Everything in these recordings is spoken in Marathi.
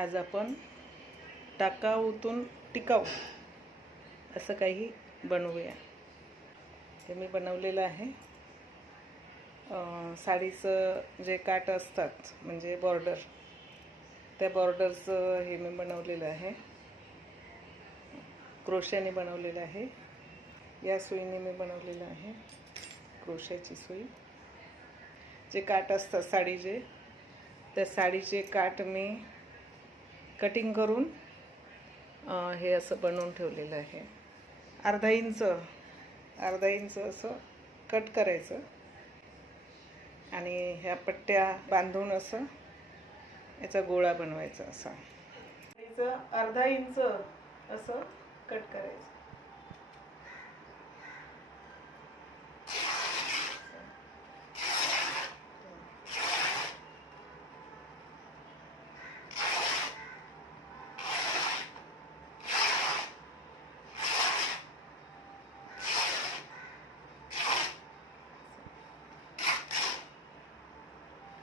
आज आपण टाकाऊतून टिकाऊ असं काही बनवूया. ते मी बनवलेलं आहे. साडीचं जे काट असतात म्हणजे बॉर्डर त्या बॉर्डरचं हे मी बनवलेलं आहे. क्रोशाने बनवलेलं आहे. या सुईने मी बनवलेलं आहे क्रोशाची सुई. जे काट असतात साडीचे त्या साडीचे काट मी कटिंग करून हे असं बनवून ठेवलेलं आहे. अर्धा इंच अर्धा इंच असं कट करायचं. आणि ह्या पट्ट्या बांधून असं याचा गोळा बनवायचा असा. अर्धा इंच असं कट करायचं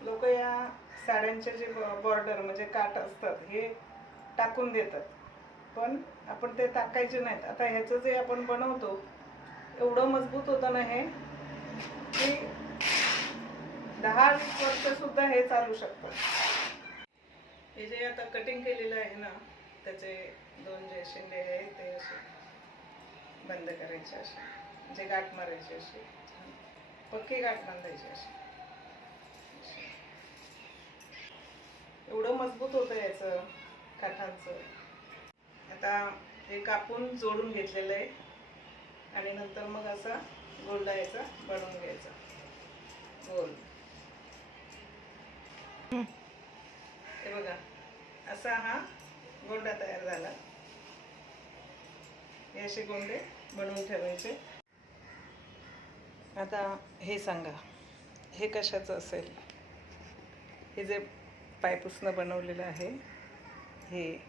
लोक या साड्यांचे जे बॉर्डर म्हणजे काट असतात हे टाकून देतात. पण आपण ते टाकायचे नाहीत. आता ह्याचं जे आपण बनवतो एवढं मजबूत होतं ना हे की दहा वर्ष सुद्धा हे चालू शकतं. हे जे आता कटिंग केलेलं आहे ना त्याचे दोन जे शेंडे आहेत ते असे बंद करायचे असे. जे गाठ मारायचे असे. पक्की गाठ बांधायची अशी एवढं मजबूत होतं याचं काठांचं. आता हे कापून जोडून घेतलेलं आहे. आणि नंतर मग असा गोल्डा याचा बनवून घ्यायचा. गोल. हे बघा असा हा गोंडा तयार झाला. हे असे गोंडे बनवून ठेवायचे. आता हे सांगा हे कशाचं असेल? हे जे पायपुसनं बनवलेलं आहे. हे.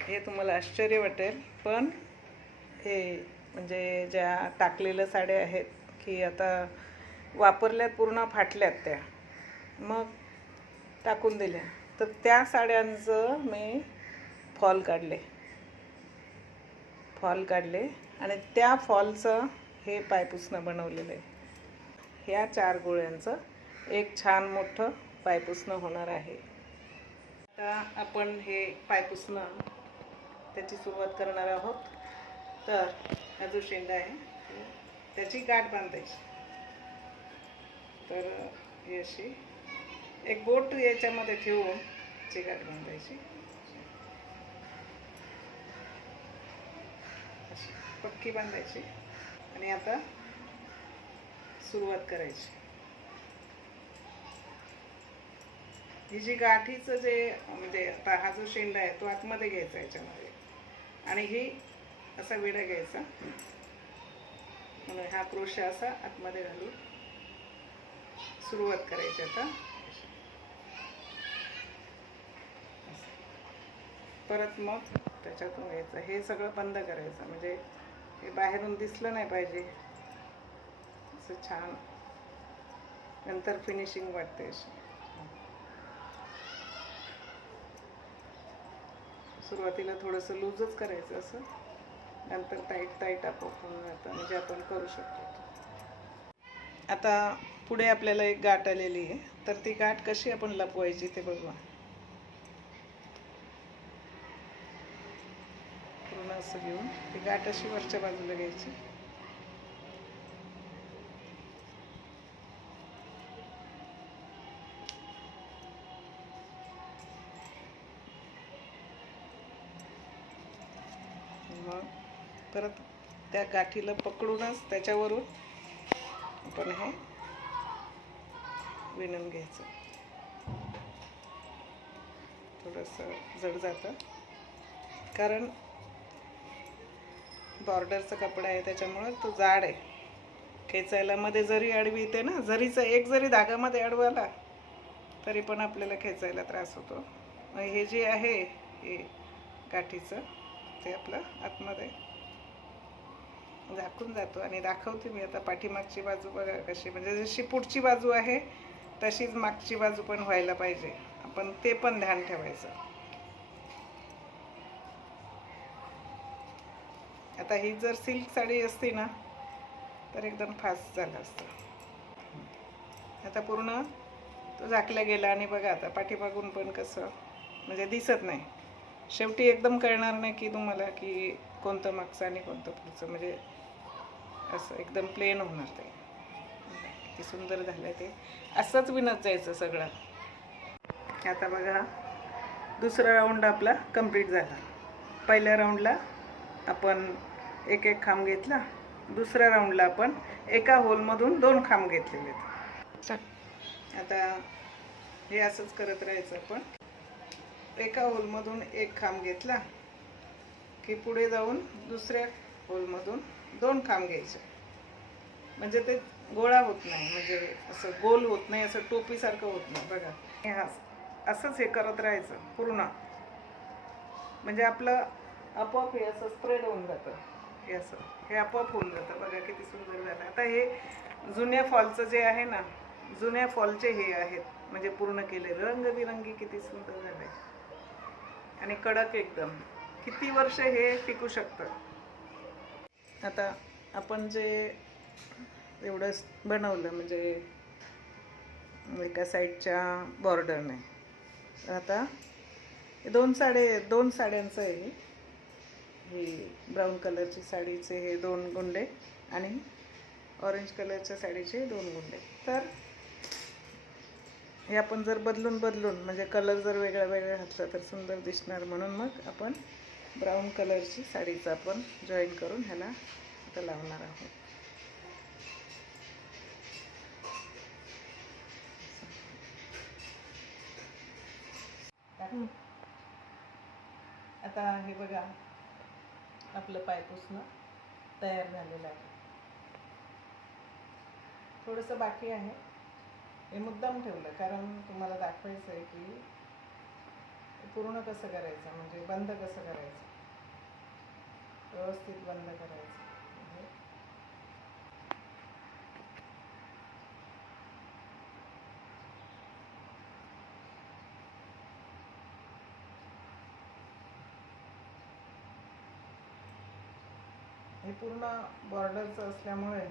हे तुम्हाला आश्चर्य वाटेल पण हे म्हणजे ज्या टाकलेल्या साड्या आहेत की आता वापरल्यात पूर्ण फाटल्यात त्या. मग टाकून दिल्या. तर त्या साड्यांचं मी फॉल काढले. फॉल काढले आणि त्या फॉलचं हे पायपुसणं बनवलेलं आहे. ह्या चार गोळ्यांचं एक छान मोठं पायपुसणं होणार आहे. आता आपण हे पायपुसणं त्याची सुरुवात करणार आहोत. तर हा जो शेंडा आहे त्याची गाठ बांधायची. तर ही अशी एक बोट याच्यामध्ये ठेवून ची गाठ बांधायची. अशी पक्की बांधायची. आणि आता सुरुवात करायची. ही जी गाठीचं जे म्हणजे आता हा जो शेंडा आहे तो आतमध्ये घ्यायचा याच्यामध्ये. आणि ही असा विडा घ्यायचा. म्हणून हा क्रोशा असा आतमध्ये घालून सुरुवात करायची आता. परत मग त्याच्यातून घ्यायचं. हे सगळं बंद करायचं. म्हणजे हे बाहेरून दिसलं नाही पाहिजे. असं छान नंतर फिनिशिंग वाटते अशी. सुरुवातीला थोडंसं लूजच करायचं असं. नंतर टाईट टाईट आपोआप आता म्हणजे आपण करू शकतो आता पुढे आपल्याला एक गाठ आलेली आहे. तर ती गाठ कशी आपण लपवायची ते बघू पूर्ण असं घेऊन ती गाठ अशी वरच्या बाजूला घ्यायची. मग परत त्या गाठीला पकडूनच त्याच्यावरून आपण हे विणून घ्यायचं. थोडंसं जड जातं. कारण बॉर्डरचा कपडा आहे त्याच्यामुळं तो जाड आहे. खेचायला मध्ये जरी आडवी येते ना जरीचा एक जरी धागामध्ये अडवाला तरी पण आपल्याला खेचायला त्रास होतो. मग हे जे आहे हे गाठीचं ते आपलं आतमध्ये झाकून जातो आणि दाखवते मी आता पाठीमागची बाजू बघा कशी. म्हणजे जशी पुढची बाजू आहे तशीच मागची बाजू पण व्हायला पाहिजे. आपण ते पण ध्यान ठेवायचं. आता ही जर सिल्क साडी असती ना तर एकदम फास्ट झालं असतं. आता पूर्ण तो झाकला गेला आणि बघा आता पाठीमागून पण कसं म्हणजे दिसत नाही. शेवटी एकदम कळणार नाही की तुम्हाला की कोणतं मागचं आणि कोणतं पुढचं. म्हणजे असं एकदम प्लेन होणार ते. किती सुंदर झालं ते. असंच विणत जायचं सगळं. आता बघा दुसरा राऊंड आपला कंप्लीट झाला. पहिल्या राऊंडला आपण एक एक खांब घेतला. दुसऱ्या राऊंडला आपण एका होलमधून दोन खांब घेतलेले आहेत. आता हे असंच करत राहायचं आपण. एका होलमधून एक खांब घेतला की पुढे जाऊन दुसऱ्या होलमधून दोन खांब घ्यायचे. म्हणजे ते गोळा होत नाही म्हणजे असं गोल होत नाही असं टोपीसारखं होत नाही. बघा. हे असं असंच हे करत राहायचं पूर्ण. म्हणजे आपलं आपोआप हे असं स्प्रेड होऊन जातं. हे असं हे आपोआप होऊन जातं. बघा किती सुंदर झालं. आता हे जुन्या फॉलचं जे आहे ना जुन्या फॉलचे हे आहेत. म्हणजे पूर्ण केले रंगबिरंगी किती सुंदर झालं आहे आणि कडक एकदम. किती वर्ष हे टिकू शकतं? आता आपण जे एवढं बनवलं म्हणजे एका साईडच्या बॉर्डरने. आता दोन साडे दोन साड्यांचं आहे हे. ब्राऊन कलरची साडीचे हे दोन गुंडे आणि ऑरेंज कलरच्या साडीचे दोन गुंडे. तर हे आपण जर बदलून बदलून म्हणजे कलर जर वेगळा वेगळा घातला तर सुंदर दिसणार. म्हणून मग आपण ब्राऊन कलरची साडीचं आपण जॉईन करून ह्याला आता लावणार आहोत. आता हे बघा आपलं पायपुसणं तयार झालेलं आहे. थोडंसं बाकी आहे. हे मुद्दाम ठेवलं. कारण तुम्हाला दाखवायचं आहे की पूर्ण कसं करायचं? म्हणजे बंद कसं करायचं? व्यवस्थित बंद करायचं. म्हणजे हे पूर्ण बॉर्डरचं असल्यामुळे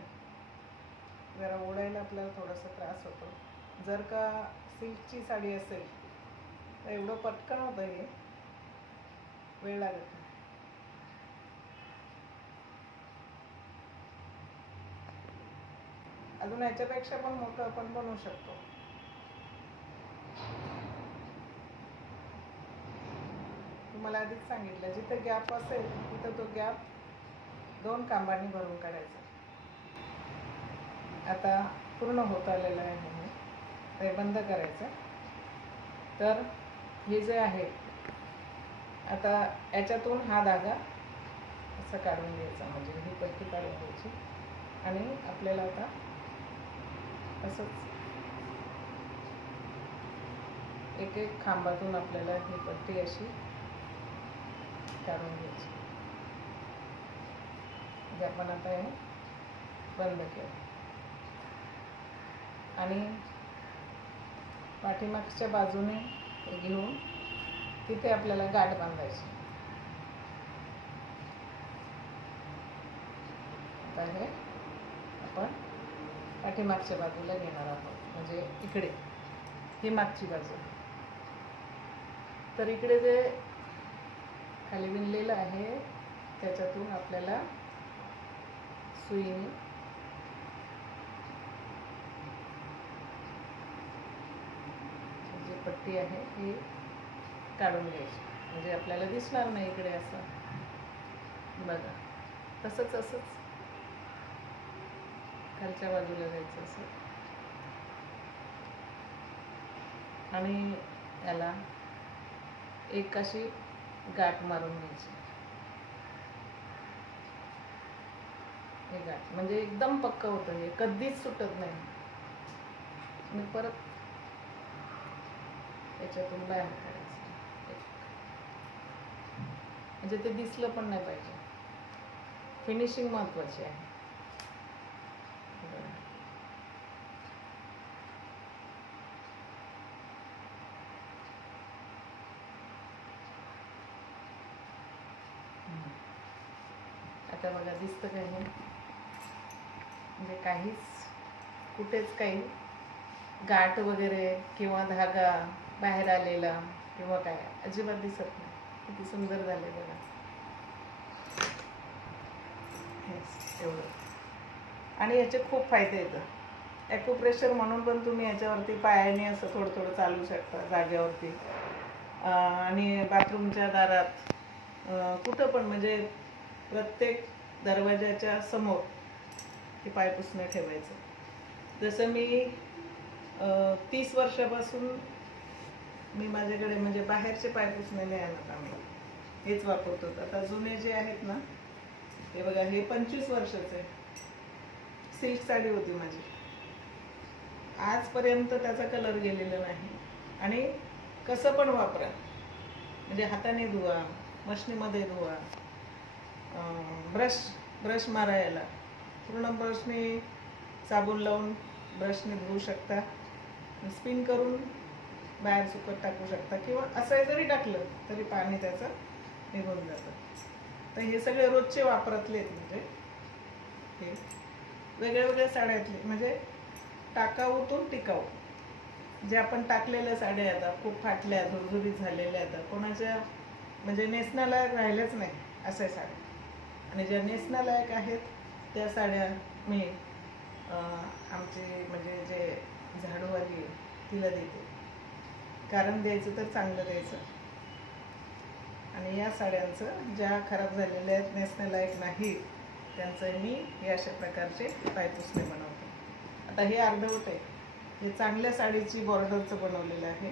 जरा ओढायला आपल्याला थोडासा त्रास होतो. जर का सिल्कची साडी असेल तर एवढं पटकन होतं हे. वेळ लागत नाही. अजून याच्यापेक्षा पण मोठं आपण बनवू शकतो. तुम्हाला आधीच सांगितलं जिथे गॅप असेल तिथं तो गॅप दोन कांबांनी भरून काढायचा. आता पूर्ण होत आलेलं आहे. हे ते बंद करायचं. तर हे जे आहे आता याच्यातून हा धागा असं काढून घ्यायचा. म्हणजे ही पट्टी काढून घ्यायची. आणि आपल्याला आता असंच एक एक खांबातून आपल्याला ही पट्टी अशी काढून घ्यायची. म्हणजे आपण आता हे बंद केलं. आणि पाठीमागच्या बाजूने घेऊन तिथे आपल्याला गाठ बांधायची. आता हे आपण पाठीमागच्या बाजूला घेणार आहोत. म्हणजे इकडे. ही मागची बाजू. तर इकडे जे खाली विणलेलं आहे त्याच्यातून आपल्याला सुईने किती आहे ही काढून घ्यायची. म्हणजे आपल्याला दिसणार नाही इकडे असं. बघा. तसंच असंच. खालच्या बाजूला जायचं असं. आणि याला एक अशी गाठ मारून घ्यायची. हे गाठ. म्हणजे एकदम पक्क होतं हे. कधीच सुटत नाही. परत त्याच्यातून बॅन करायचं म्हणजे ते दिसलं पण नाही पाहिजे. फिनिशिंग महत्वाची आहे. आता बघा दिसतं काय हे म्हणजे काहीच कुठेच काही गाठ वगैरे किंवा धागा बाहेर आलेला किंवा काय अजिबात दिसत नाही. किती सुंदर झाले बघा. हेच, एवढं. आणि याचे खूप फायदे येतात ॲक्युप्रेशर म्हणून पण तुम्ही याच्यावरती पायाने असं थोडं थोडं चालू शकता जागेवरती. आणि बाथरूमच्या दारात कुठं पण म्हणजे प्रत्येक दरवाजाच्या समोर हे पाय पुसणं ठेवायचं. जसं मी तीस वर्षापासून मी माझ्याकडे म्हणजे बाहेरचे पाय पुसणे नाही आणत आम्ही. हेच वापरतो. आता जुने जे आहेत ना हे बघा हे पंचवीस वर्षाचे. सिल्क साडी होती माझी. आजपर्यंत त्याचा कलर गेलेला नाही. आणि कसं पण वापरा. म्हणजे हाताने धुवा मशनीमध्ये धुवा ब्रश ब्रश मारायला. पूर्ण ब्रशने साबण लावून ब्रशने धुवू शकता. स्पिन करून बाहेर सुकत टाकू शकता. किंवा असं जरी टाकलं तरी पाणी त्याचं निघून जातं. तर हे सगळे रोजचे वापरातले आहेत म्हणजे. हे वेगळ्या वेगळ्या साड्यातले म्हणजे टाकाऊतून टिकाऊ. जे आपण टाकलेल्या साड्या येतात खूप फाटल्या धुरधुरीत झालेल्या आता कोणाच्या म्हणजे नेसण्यालायक राहिल्याच नाही अशा साड्या. आणि ज्या नेसण्यालायक आहेत त्या साड्या मी आमची आमचे म्हणजे जे झाडूवाली तिला देते. कारण द्यायचं तर चांगलं द्यायचं. आणि या साड्यांचं ज्या खराब झालेल्या आहेत नेसण्यालायक नाही त्यांचं मी हे अशा प्रकारचे पायपुसणे बनवते. आता हे अर्धवट आहे. हे चांगल्या साडीची बॉर्डरचं बनवलेलं आहे.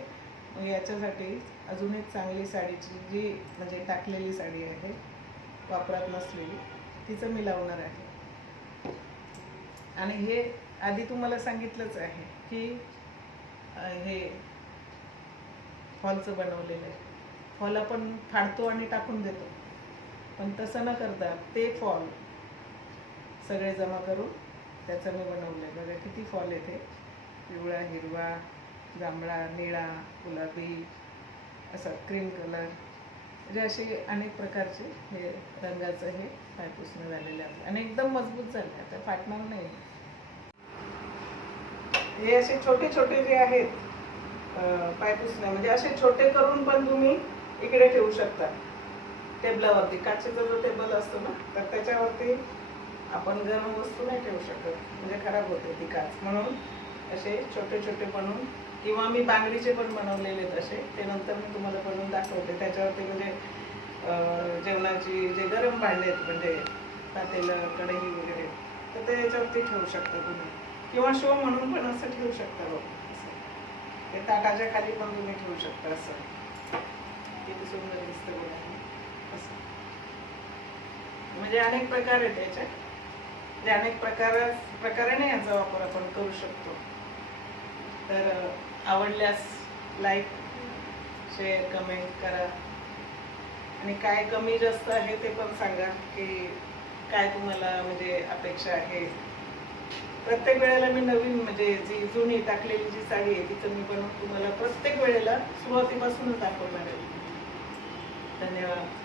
मग याच्यासाठी अजून एक चांगली साडीची जी म्हणजे टाकलेली साडी आहे वापरात नसलेली तिचं मी लावणार आहे. आणि हे आधी तुम्हाला सांगितलंच आहे की हे फॉलचं बनवलेलं आहे. फॉल आपण फाडतो आणि टाकून देतो. पण तसं न करता ते फॉल सगळे जमा करून त्याचं मी बनवलं आहे बघा किती फॉल येते पिवळा हिरवा जांभळा निळा गुलाबी असं क्रीम कलर. म्हणजे असे अनेक प्रकारचे हे रंगाचं हे पायपुसणं झालेले आहे. आणि एकदम मजबूत झाले आता फाटणार नाही. हे असे छोटे छोटे जे आहेत पाय पायपुसणे म्हणजे असे छोटे करून पण तुम्ही इकडे ठेवू शकता. टेबलावरती. काचेचा जो टेबल असतो ना तर त्याच्यावरती आपण गरम वस्तू नाही ठेवू शकत. म्हणजे खराब होते ती काच. म्हणून असे छोटे छोटे बनवून किंवा मी बांगडीचे पण बनवलेले आहेत असे ते नंतर मी तुम्हाला बनवून दाखवते. त्याच्यावरती म्हणजे जेवणाची जे गरम भांडे आहेत म्हणजे पातेलं कढई वगैरे तर त्याच्यावरती ठेवू शकता तुम्ही. किंवा शो म्हणून पण असं ठेवू शकता बघ ते ताटाच्या खाली पण तुम्ही ठेवू शकता असं. किती सुंदर दिसतं बघा. असं. म्हणजे अनेक प्रकार आहेत याच्यात. म्हणजे अनेक प्रकार प्रकाराने याचा वापर आपण करू शकतो. तर आवडल्यास लाईक शेअर कमेंट करा. आणि काय कमी जास्त आहे ते पण सांगा की काय तुम्हाला म्हणजे अपेक्षा आहे. प्रत्येक वेळेला मी नवीन म्हणजे जी जुनी टाकलेली जी साडी आहे तिचं मी बनवून तुम्हाला प्रत्येक वेळेला सुरुवातीपासूनच दाखवणार आहे. धन्यवाद.